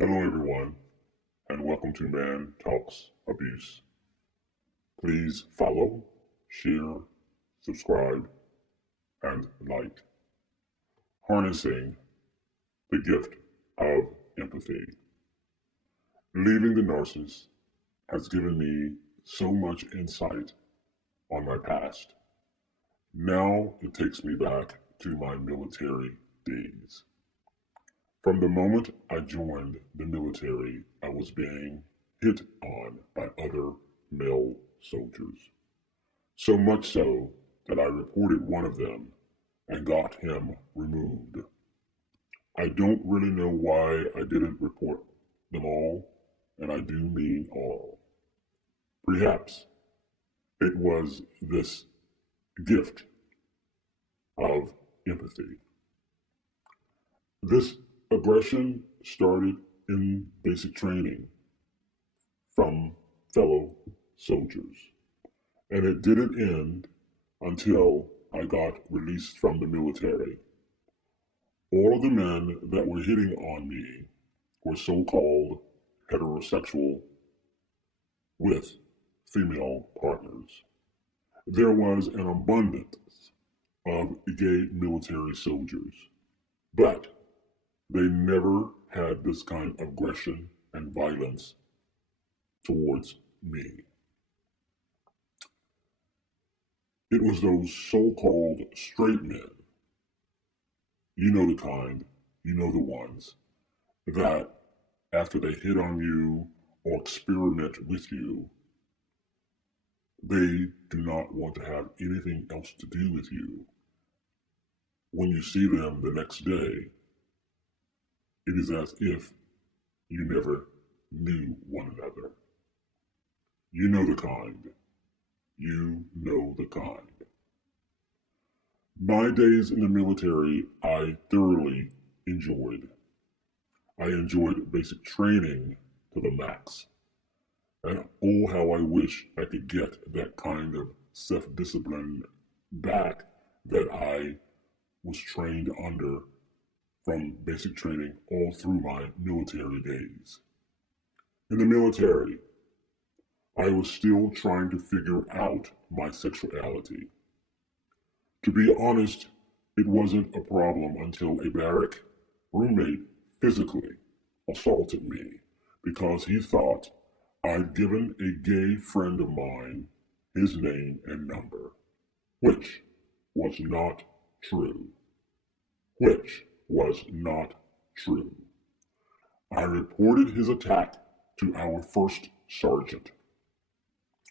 Hello, everyone, and welcome to Man Talks Abuse. Please follow, share, subscribe, and like. Harnessing the gift of empathy. Leaving the narcissist has given me so much insight on my past. Now it takes me back to my military days. From the moment I joined the military, I was being hit on by other male soldiers. So much so that I reported one of them and got him removed. I don't really know why I didn't report them all, and I do mean all. Perhaps it was this gift of empathy. This aggression started in basic training from fellow soldiers, and it didn't end until I got released from the military. All of the men that were hitting on me were so-called heterosexual with female partners. There was an abundance of gay military soldiers, but they never had this kind of aggression and violence towards me. It was those so-called straight men, you know the kind, you know the ones, that after they hit on you or experiment with you, they do not want to have anything else to do with you. When you see them the next day, it is as if you never knew one another. You know the kind. You know the kind. My days in the military, I thoroughly enjoyed. I enjoyed basic training to the max. And oh, how I wish I could get that kind of self-discipline back that I was trained under from basic training all through my military days. In the military, I was still trying to figure out my sexuality. To be honest, it wasn't a problem until a barrack roommate physically assaulted me because he thought I'd given a gay friend of mine his name and number, which was not true. Which was not true. I reported his attack to our first sergeant.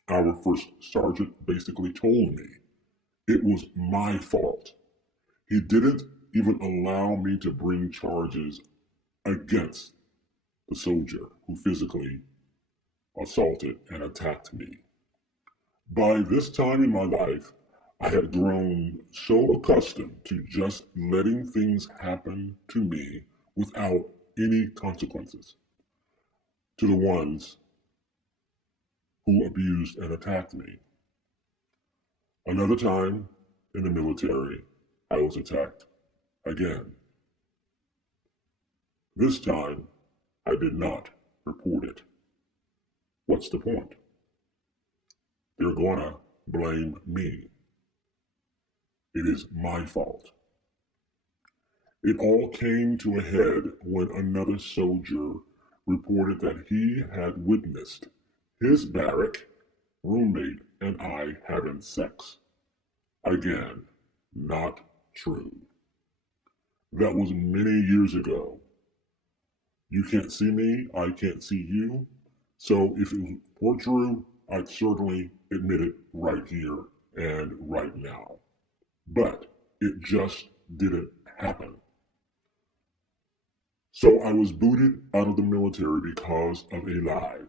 Our first sergeant basically told me it was my fault. He didn't even allow me to bring charges against the soldier who physically assaulted and attacked me. By this time in my life, I had grown so accustomed to just letting things happen to me without any consequences to the ones who abused and attacked me. Another time in the military, I was attacked again. This time, I did not report it. What's the point? They're gonna blame me. It is my fault. It all came to a head when another soldier reported that he had witnessed his barrack roommate and I having sex. Again, not true. That was many years ago. You can't see me, I can't see you. So if it were true, I'd certainly admit it right here and right now. But it just didn't happen. So I was booted out of the military because of a lie.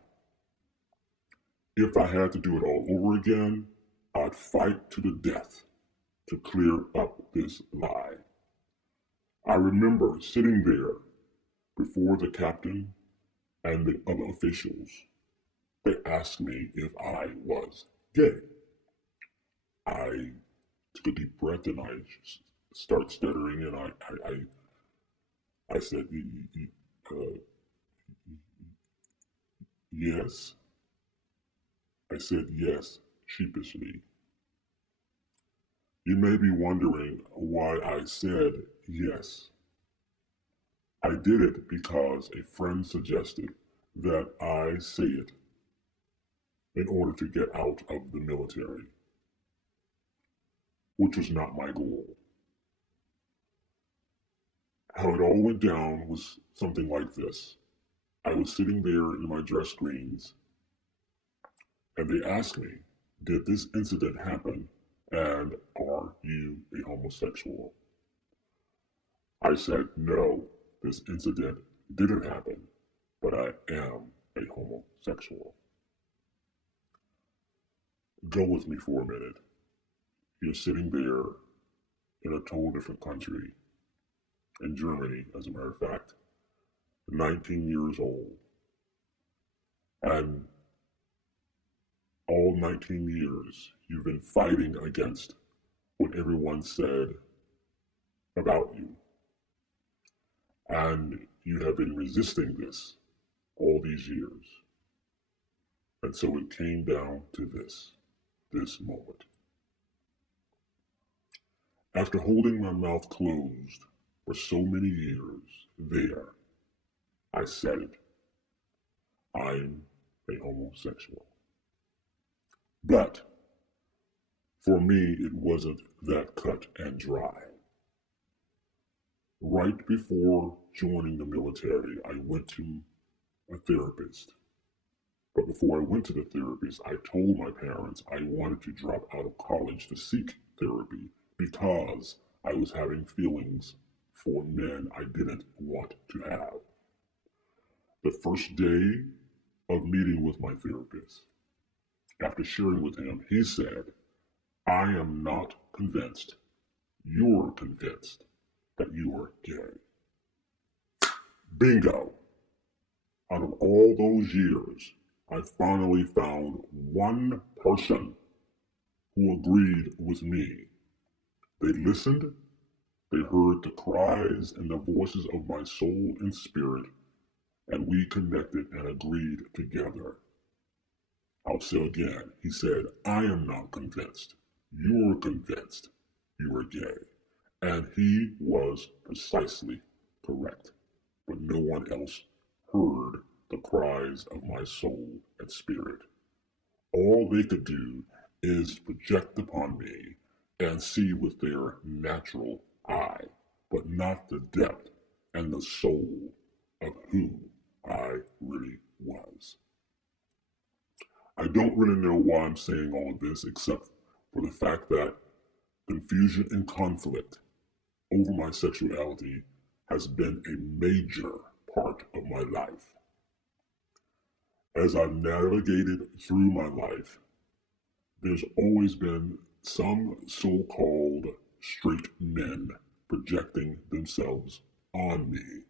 If I had to do it all over again, I'd fight to the death to clear up this lie. I remember sitting there before the captain and the other officials. They asked me if I was gay. I took a deep breath and I started stuttering and I said, yes. I said yes sheepishly. You may be wondering why I said yes. I did it because a friend suggested that I say it in order to get out of the military, which was not my goal. How it all went down was something like this. I was sitting there in my dress greens, and they asked me, did this incident happen, and are you a homosexual? I said, no, this incident didn't happen, but I am a homosexual. Go with me for a minute. You're sitting there in a total different country, in Germany, as a matter of fact, 19 years old. And all 19 years, you've been fighting against what everyone said about you. And you have been resisting this all these years. And so it came down to this moment. After holding my mouth closed for so many years, I said it. I'm a homosexual. But for me, it wasn't that cut and dry. Right before joining the military, I went to a therapist. But before I went to the therapist, I told my parents I wanted to drop out of college to seek therapy because I was having feelings for men I didn't want to have. The first day of meeting with my therapist, after sharing with him, he said, I am not convinced. You're convinced that you are gay. Bingo! Out of all those years, I finally found one person who agreed with me. They listened, they heard the cries and the voices of my soul and spirit, and we connected and agreed together. I'll say again, he said, I am not convinced. You're convinced you are gay. And he was precisely correct. But no one else heard the cries of my soul and spirit. All they could do is project upon me and see with their natural eye, but not the depth and the soul of who I really was. I don't really know why I'm saying all of this except for the fact that confusion and conflict over my sexuality has been a major part of my life. As I've navigated through my life, there's always been some so-called straight men projecting themselves on me.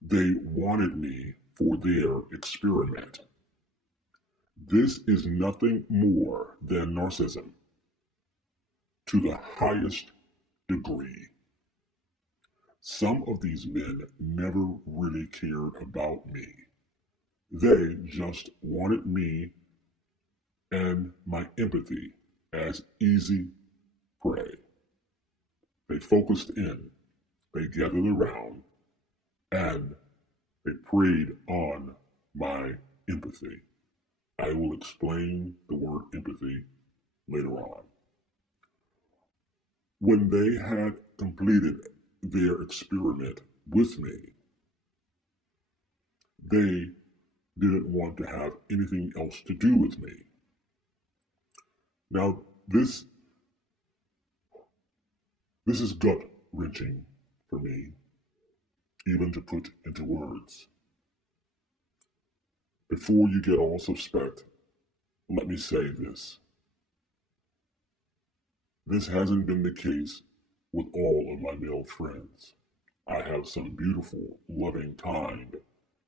They wanted me for their experiment. This is nothing more than narcissism to the highest degree. Some of these men never really cared about me. They just wanted me and my empathy as easy prey. They focused in, they gathered around, and they preyed on my empathy. I will explain the word empathy later on. When they had completed their experiment with me, they didn't want to have anything else to do with me. Now, this is gut-wrenching for me, even to put into words. Before you get all suspect, let me say this. This hasn't been the case with all of my male friends. I have some beautiful, loving, kind,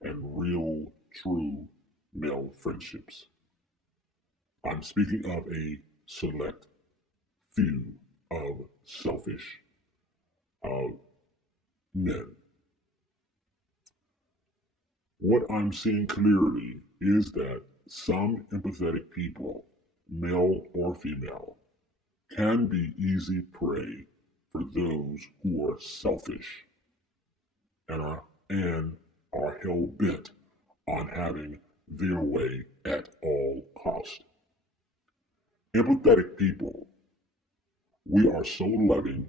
and real, true male friendships. I'm speaking of a select few of selfish men. What I'm seeing clearly is that some empathetic people, male or female, can be easy prey for those who are selfish and are hell bent on having their way at all cost. Empathetic people, we are so loving,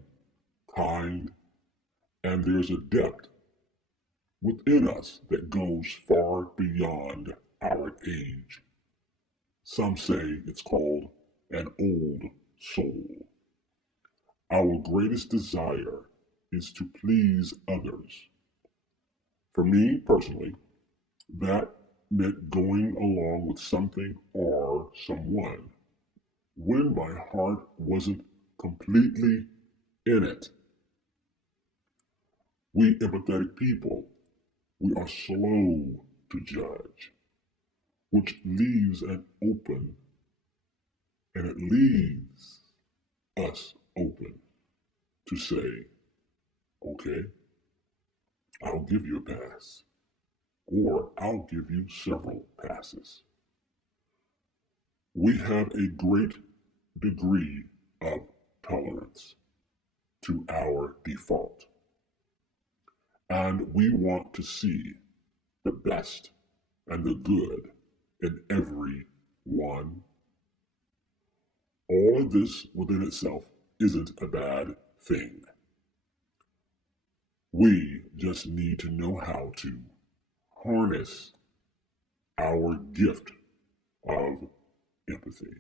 kind, and there's a depth within us that goes far beyond our age. Some say it's called an old soul. Our greatest desire is to please others. For me personally, that meant going along with something or someone when my heart wasn't completely in it. We empathetic people, we are slow to judge, which leaves an open, and it leaves us open to say, okay, I'll give you a pass, or I'll give you several passes. We have a great degree of tolerance to our default, and we want to see the best and the good in everyone. All of this within itself isn't a bad thing. We just need to know how to harness our gift of empathy.